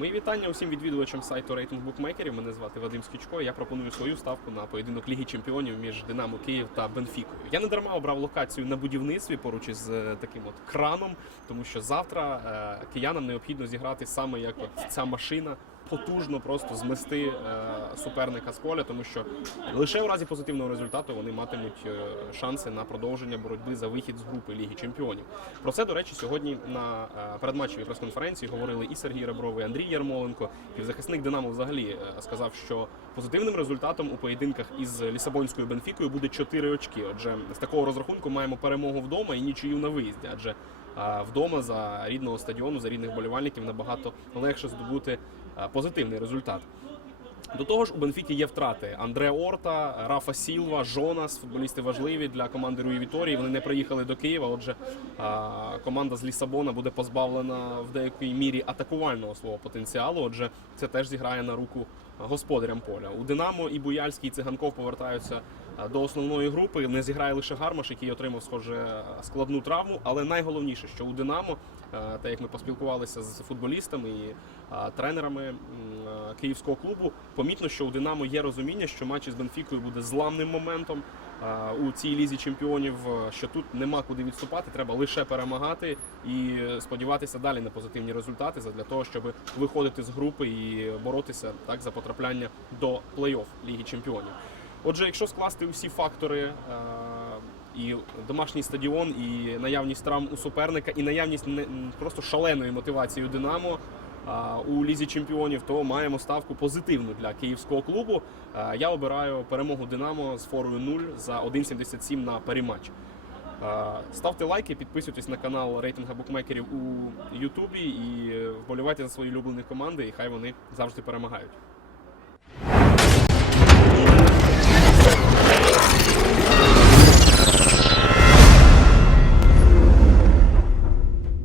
Вітання усім відвідувачам сайту рейтинг букмекерів. Мене звати Вадим Скічко. Я пропоную свою ставку на поєдинок Ліги Чемпіонів між Динамо Київ та Бенфікою. Я не дарма обрав локацію на будівництві поруч із е, таким от краном, тому що завтра е, киянам необхідно зіграти саме як от ця машина. Потужно просто змести е, суперника з поля, тому що лише у разі позитивного результату вони матимуть е, шанси на продовження боротьби за вихід з групи Ліги Чемпіонів. Про це, до речі, сьогодні на е, передматчевій прес-конференції говорили і Сергій Ребров, і Андрій Ярмоленко. Півзахисник Динамо взагалі сказав, що позитивним результатом у поєдинках із Лісабонською Бенфікою буде 4 очки. Отже, з такого розрахунку маємо перемогу вдома і нічию на виїзді, адже вдома за рідного стадіону, за рідних болівальників набагато легше здобути позитивний результат. До того ж, у Бенфіки є втрати Андре Орта, Рафа Сілва, Жонас, футболісти важливі для команди Руї Віторії. Вони не приїхали до Києва. Отже, команда з Лісабона буде позбавлена в деякій мірі атакувального свого потенціалу. Отже, це теж зіграє на руку господарям поля. У Динамо і Буяльський і Циганков повертаються до основної групи. Не зіграє лише Гармаш, який отримав схоже складну травму. Але найголовніше, що у Динамо, а, так як ми поспілкувалися з футболістами і тренерами київського клубу, помітно, що у Динамо є розуміння, що матч із Бенфікою буде зламним моментом у цій лізі чемпіонів. Що тут нема куди відступати, треба лише перемагати і сподіватися далі на позитивні результати для того, щоб виходити з групи і боротися так за потрапляння до плей-офф Ліги Чемпіонів. Отже, якщо скласти усі фактори. І домашній стадіон, і наявність травм у суперника, і наявність не просто шаленої мотивації у Динамо а, у лізі чемпіонів, то маємо ставку позитивну для київського клубу. А, Я обираю перемогу Динамо з форою 0 за 1,77 на перематч. А, Ставте лайки, підписуйтесь на канал рейтинга букмекерів у Ютубі і вболівайте за свої улюблені команди, і хай вони завжди перемагають.